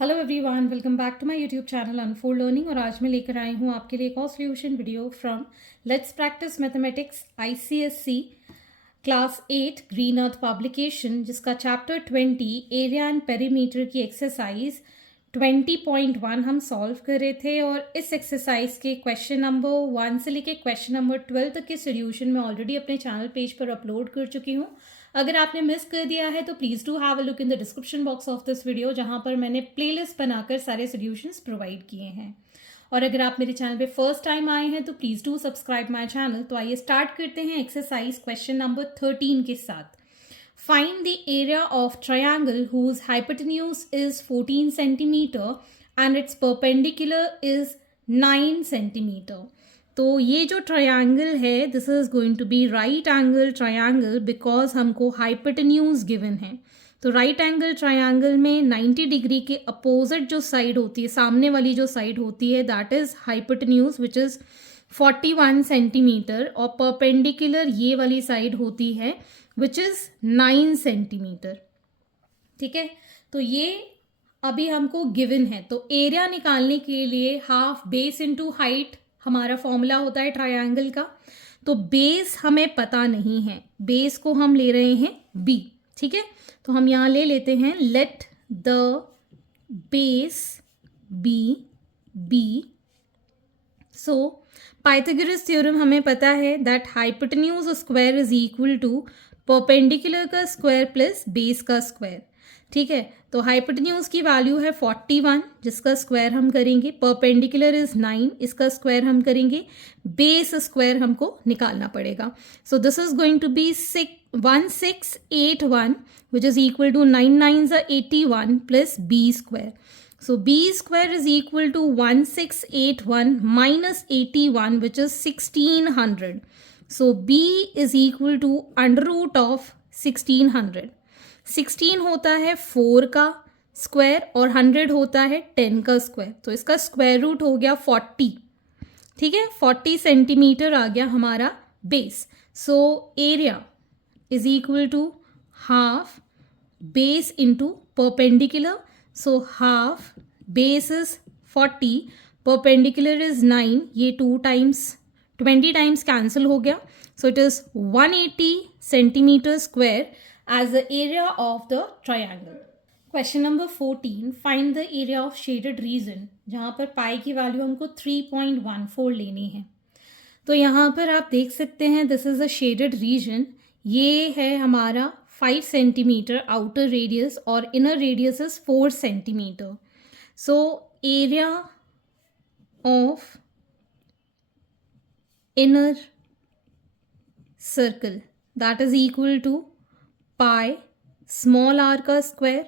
Hello everyone, welcome back to my YouTube channel Unfold Learning. और आज मैं लेकर आई हूँ आपके लिए एक और solution video from let's practice mathematics ICSC class 8 green earth publication, जिसका चैप्टर 20 एरिया एंड पेरीमीटर की एक्सरसाइज 20.1 हम सॉल्व कर रहे थे। और इस एक्सरसाइज के क्वेश्चन नंबर 1 से लेके क्वेश्चन नंबर 12 तक के सोल्यूशन मैं ऑलरेडी अपने चैनल पेज पर अपलोड कर चुकी हूँ। अगर आपने मिस कर दिया है तो please do have a look in the description box of this video, जहाँ पर मैंने प्लेलिस्ट बनाकर सारे सॉल्यूशंस प्रोवाइड किए हैं। और अगर आप मेरे चैनल पे फर्स्ट टाइम आए हैं तो please do subscribe my channel. तो आइए स्टार्ट करते हैं एक्सरसाइज क्वेश्चन नंबर 13 के साथ। Find the area of triangle whose hypotenuse is 14 centimeter and its perpendicular is 9 centimeter. तो ये जो ट्रायंगल है, this is going to be right angle triangle because हमको हाइपोटेन्यूज गिवन है। तो राइट एंगल ट्रायंगल में 90 डिग्री के अपोजिट जो साइड होती है, सामने वाली जो साइड होती है, that is hypotenuse which is 41 centimetre, और परपेंडिकुलर ये वाली साइड होती है विच इज 9 सेंटीमीटर। ठीक है, तो ये अभी हमको गिवन है। तो एरिया निकालने के लिए हाफ बेस इनटू हाइट हमारा फॉर्मूला होता है ट्रायंगल का। तो बेस हमें पता नहीं है, बेस को हम ले रहे हैं बी। ठीक है, तो हम यहां ले लेते हैं let the base be B. So Pythagoras theorem हमें पता है that hypotenuse square is equal to perpendicular का स्क्वायर प्लस बेस का स्क्वायर। ठीक है, तो हाइपोटेन्यूज की वैल्यू है 41, जिसका स्क्वायर हम करेंगे। परपेंडिकुलर इज 9, इसका स्क्वायर हम करेंगे। बेस स्क्वायर हमको निकालना पड़ेगा। So this is going to be 1681 which is equal to 9 9 81 plus B square. So b square is equal to 1681 minus 81, which is 1600. So b is equal to under root of 1600. 16 होता है 4 का square और 100 होता है 10 का square, तो इसका square root हो गया 40। ठीक है, 40 सेंटीमीटर आ गया हमारा base. So area is equal to half base into perpendicular. So half base is 40, perpendicular is 9, ये 2 times 20 times cancel हो गया। So it is 180 centimeter square as the area of the triangle. Question number 14, find the area of shaded region, जहाँ पर पाई की value हमको 3.14 लेनी है। तो यहाँ पर आप देख सकते हैं this is a shaded region. ये है हमारा 5 सेंटीमीटर आउटर रेडियस और inner radius is 4 centimetre. So area of inner circle that is equal to pi small R का स्क्वायर।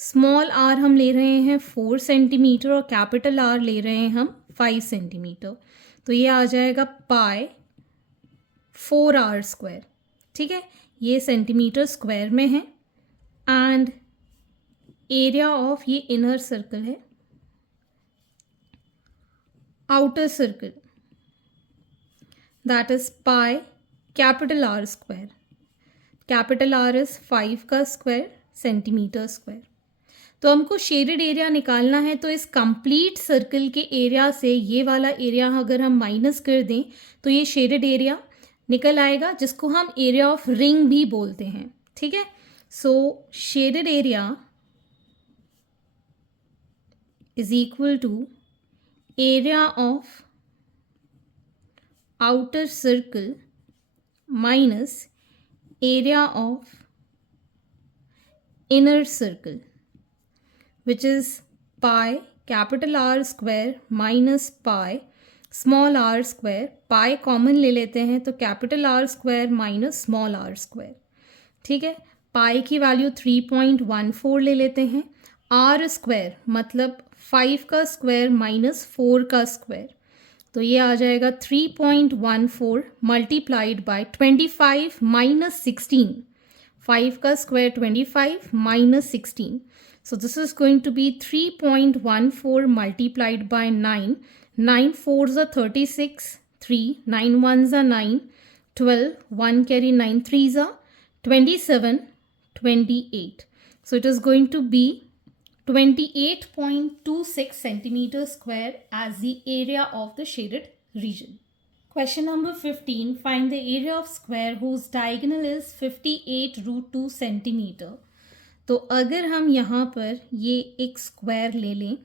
स्मॉल आर हम ले रहे हैं 4 सेंटीमीटर और कैपिटल आर ले रहे हैं हम 5 सेंटीमीटर। तो ये आ जाएगा पाई 4r स्क्वायर। ठीक है, ये सेंटीमीटर स्क्वायर में है। एंड एरिया ऑफ ये इनर सर्कल है, outer circle, that is pi capital R square. Capital R is 5 का स्क्वायर सेंटीमीटर स्क्वायर। तो हमको शेडेड एरिया निकालना है, तो इस कंप्लीट सर्कल के एरिया से ये वाला एरिया अगर हम माइनस कर दें तो ये शेडेड एरिया निकल आएगा, जिसको हम एरिया ऑफ रिंग भी बोलते हैं। ठीक है, so shaded area is equal to area of outer circle minus area of inner circle, which is pi capital R square minus pi small r square। pi common ले लेते हैं तो capital R square minus small r square। ठीक है, pi की value 3.14 ले लेते हैं। r स्क्वायर मतलब 5 का स्क्वायर माइनस 4 का स्क्वायर, तो ये आ जाएगा 3.14 मल्टीप्लाइड बाय 25 माइनस 16। 5 का square 25 minus 16, so this is going to be 3.14 multiplied by 9. 9 4s are 36, 3, 9 1s are 9, 12, 1 carry 9 3s are 27, 28. So it is going to be 28.26 centimeter square as the area of the shaded region. Question number 15. Find the area of square whose diagonal is 58√2 centimeter. तो अगर हम यहाँ पर ये एक square ले लें,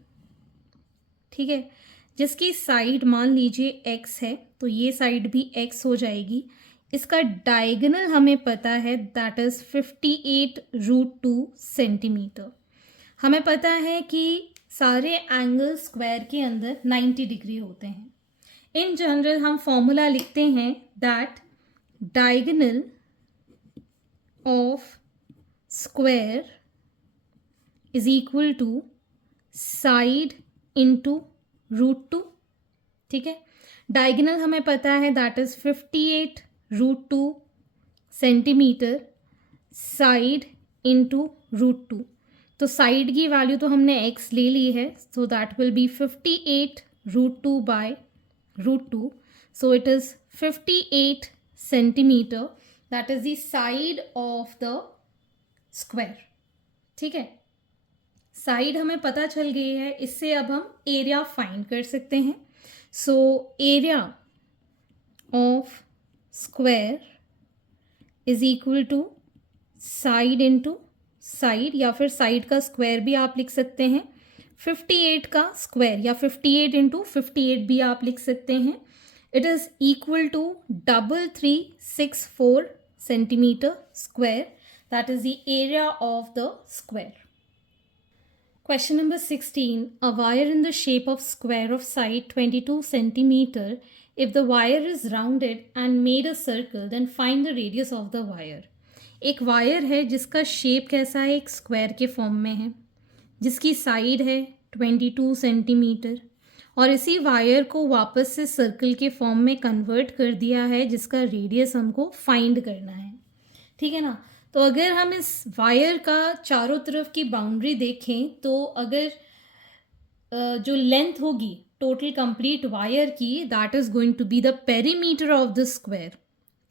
ठीक है, जिसकी साइड मान लीजिए x है, तो ये साइड भी x हो जाएगी. इसका डायगोनल हमें पता है, दैट इज़ 58√2 सेंटीमीटर. हमें पता है कि सारे एंगल स्क्वायर के अंदर 90 डिग्री होते हैं. इन जनरल हम फॉर्मूला लिखते हैं that diagonal of square is equal to side into √2. ठीक है, डायगोनल हमें पता है that is 58√2 centimetre, side into √2. तो साइड की वैल्यू तो हमने x ले ली है, so that will be 58√2 by √2. So it is 58 centimetre, that is the side of the square. ठीक है, साइड हमें पता चल गई है, इससे अब हम एरिया फाइंड कर सकते हैं. So area of square is equal to side into side, या फिर साइड का स्क्वायर भी आप लिख सकते हैं. 58 का स्क्वायर या 58 इंटू 58 भी आप लिख सकते हैं. It is equal to 3364 centimetre square. That is the area of the square. Question number 16. A wire in the shape of square of side 22 centimeter. If the wire is rounded and made a circle, then find the radius of the wire. एक wire है जिसका shape कैसा है, एक square के form में है, जिसकी साइड है 22 सेंटीमीटर, और इसी वायर को वापस से सर्कल के फॉर्म में कन्वर्ट कर दिया है, जिसका रेडियस हमको फाइंड करना है. ठीक है ना. तो अगर हम इस वायर का चारों तरफ की बाउंड्री देखें, तो अगर जो लेंथ होगी टोटल कंप्लीट वायर की, that is going to be the perimeter of the square.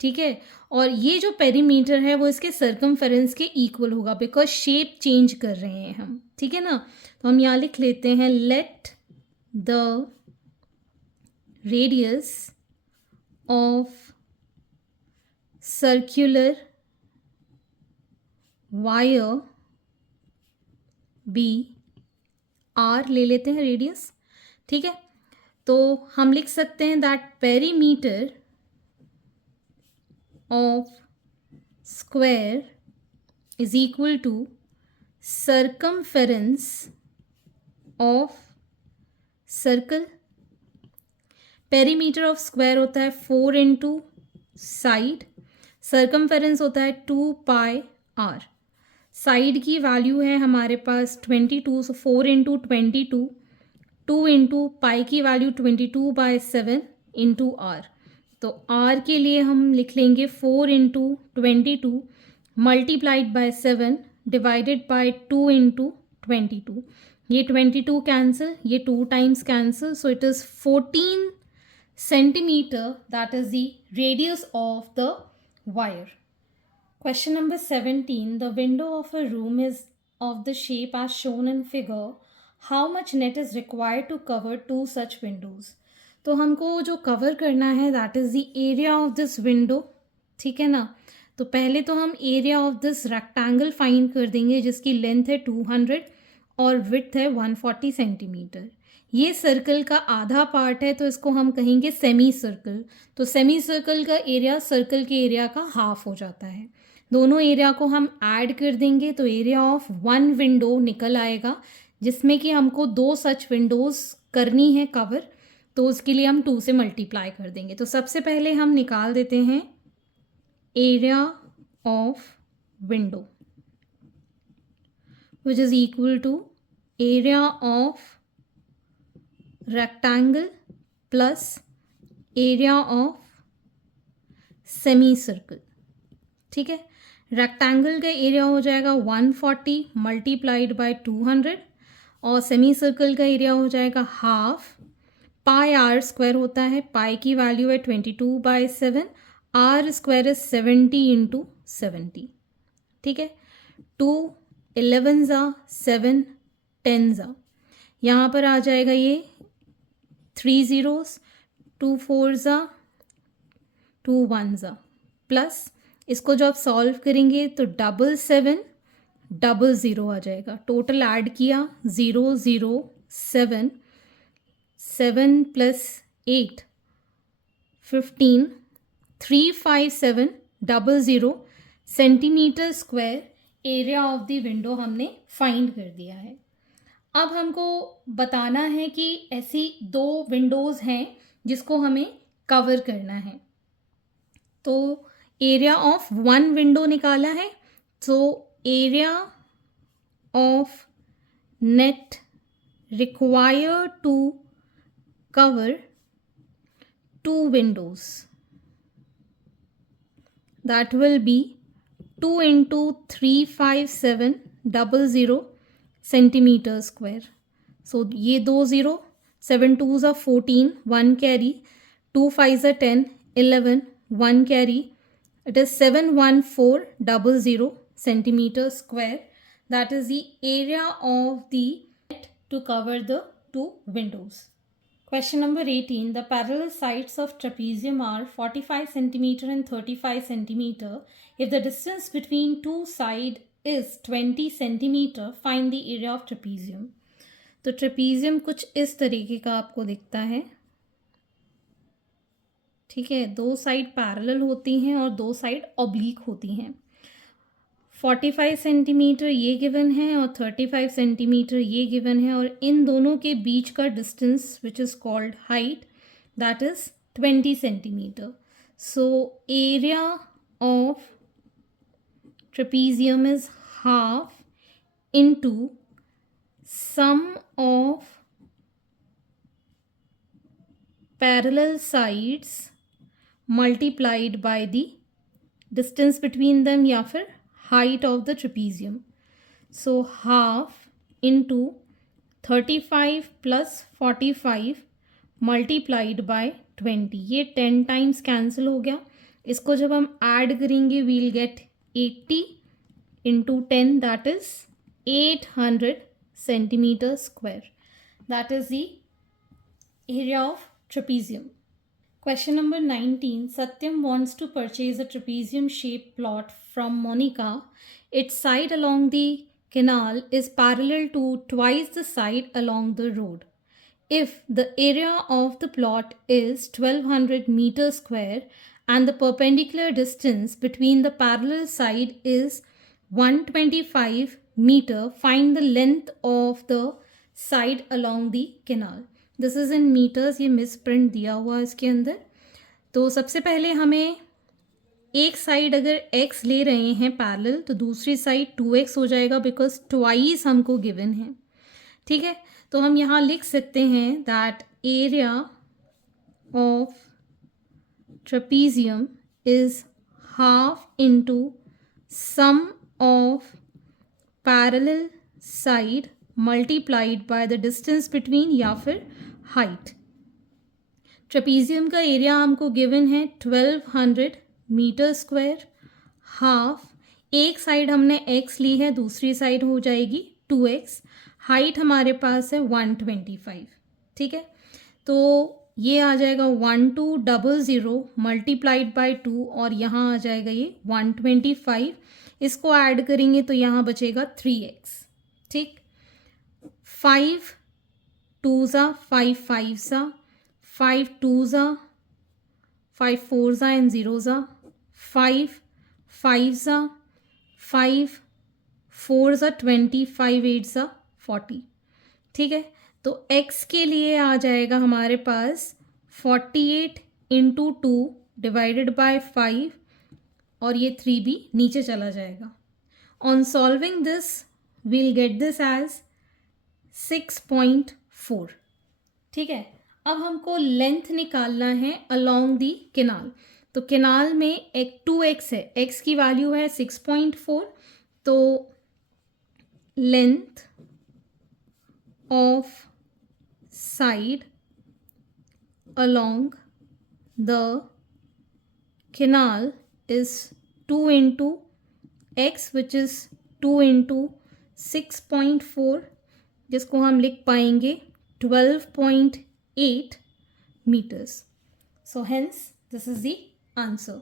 ठीक है, और ये जो पेरीमीटर है वो इसके सर्कमफेरेंस के इक्वल होगा, बिकॉज शेप चेंज कर रहे हैं हम. ठीक है ना. तो हम यहाँ लिख लेते हैं let the radius of circular wire be R ले लेते हैं रेडियस. ठीक है, तो हम लिख सकते हैं that perimeter of square is equal to circumference of circle. Perimeter of square होता है 4 इंटू साइड, सर्कमफेरेंस होता है 2 पाई आर. साइड की वैल्यू है हमारे पास 22, सो 4 इंटू 22, 2 इंटू पाई की वैल्यू 22/7 इंटू आर. तो आर के लिए हम लिख लेंगे 4 into 22 multiplied by 7 divided by 2 into 22. ये 22 कैंसिल, ये 2 times cancel, so it is 14 centimetre. That is the radius of the wire. Question number 17. The window of a room is of the shape as shown in figure. How much net is required to cover 2 such windows? तो हमको जो cover करना है that is the area of this window. ठीक है ना. तो पहले तो हम area of this rectangle find कर देंगे, जिसकी लेंथ है 200 और विड्थ है 140 सेंटीमीटर. ये सर्कल का आधा पार्ट है, तो इसको हम कहेंगे सेमी सर्कल. तो सेमी सर्कल का एरिया सर्कल के एरिया का हाफ हो जाता है. दोनों एरिया को हम ऐड कर देंगे तो एरिया ऑफ 1 विंडो निकल आएगा, जिसमें कि हमको 2 सच विंडोज़ करनी है कवर. तो उसके लिए हम 2 से मल्टीप्लाई कर देंगे. तो सबसे पहले हम निकाल देते हैं area of window, which is equal to area of rectangle plus area of semi circle. ठीक है, रेक्टेंगल का एरिया हो जाएगा 140 मल्टीप्लाइड बाय 200 और सेमी सर्कल का एरिया हो जाएगा हाफ. पाई आर स्क्वायर होता है, पाई की वैल्यू है 22/7, आर स्क्वायर है 70 इंटू 70. ठीक है, 2 11 7 टेंजा, यहाँ पर आ जाएगा ये 3 zeros, 2 fours, 2 ones, प्लस इसको जो आप सॉल्व करेंगे तो 7700 आ जाएगा। टोटल ऐड किया 007, 7 + 8 15, 35700 centimetre square area of the window हमने फाइंड कर दिया है। अब हमको बताना है कि ऐसी 2 विंडोज़ हैं जिसको हमें कवर करना है। तो एरिया ऑफ 1 विंडो निकाला है, तो area of net required to cover 2 windows, that will be 2 × 35700 centimeter square. So ये 2 0, 7 2s are 14, 1 carry, 2 5s are 10, 11, 1 carry. It is 71400 centimeter square. That is the area of the net to cover the 2 windows. Question number 18. The parallel sides of trapezium are 45 centimeter and 35 centimeter. If the distance between two sides is 20 centimeter, find the area of trapezium. तो trapezium कुछ इस तरीके का आपको दिखता है, ठीक है। 2 साइड पैरेलल होती हैं और 2 साइड ऑब्लिक होती हैं। 45 सेंटीमीटर ये गिवन है और 35 सेंटीमीटर ये गिवन है, और इन दोनों के बीच का distance which is called height, that is 20 centimetre. So area of trapezium is half into sum of parallel sides multiplied by the distance between them या फिर height of the trapezium. So half into 35 plus 45 multiplied by 20. ये 10 times cancel हो गया। इसको जब हम add करेंगे we'll get 80 into 10, that is 800 centimeter square. That is the area of trapezium. Question number 19. Satyam wants to purchase a trapezium shaped plot from Monica. Its side along the canal is parallel to twice the side along the road. If the area of the plot is 1200 meter square and the perpendicular distance between the parallel side is 125 meter, find the length of the side along the canal. This is in meters, ये misprint दिया हुआ इसके अंदर। तो सबसे पहले हमें एक साइड अगर x ले रहे हैं पैरेलल, तो दूसरी साइड 2x हो जाएगा, बिकॉज ट्वाइस हमको गिवन है, ठीक है। तो हम यहाँ लिख सकते हैं that area of trapezium is half into sum of parallel side multiplied by the distance between या फिर हाइट। ट्रेपीजियम का एरिया हमको गिवन है 1200 मीटर स्क्वायर, हाफ, एक साइड हमने x ली है, दूसरी साइड हो जाएगी 2x, हाइट हमारे पास है 125, ठीक है। तो ये आ जाएगा 1200 मल्टीप्लाइड बाय 2 और यहाँ आ जाएगा ये 125। इसको ऐड करेंगे तो यहाँ बचेगा 3x, ठीक। 5 2s 5 5s 5 2s 5 4s and 0s 5 5s 5 4s 20 5 8s 40, ठीक है। तो x के लिए आ जाएगा हमारे पास 48 इंटू 2 डिवाइडेड बाय 5, और ये 3 भी नीचे चला जाएगा। On solving this we'll get this as 6.4, ठीक है। अब हमको लेंथ निकालना है अलोंग दी केनाल। तो केनाल में एक 2x है, x की वैल्यू है 6.4, तो length of side along the canal is 2 into x, which is 2 into 6.4 जिसको हम लिख पाएंगे 12.8 metres. So hence this is the answer.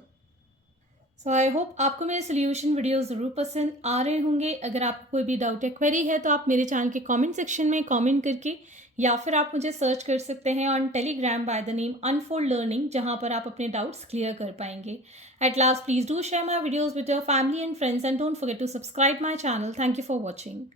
So I hope आपको मेरे सोल्यूशन वीडियो ज़रूर पसंद आ रहे होंगे। अगर आपको कोई भी डाउट या क्वेरी है तो आप मेरे चैनल के कमेंट सेक्शन में कमेंट करके, या फिर आप मुझे सर्च कर सकते हैं on Telegram by the name Unfold Learning, जहां पर आप अपने डाउट्स क्लियर कर पाएंगे। At last, please do share my videos with your family and friends and don't forget to subscribe my channel. Thank you for watching.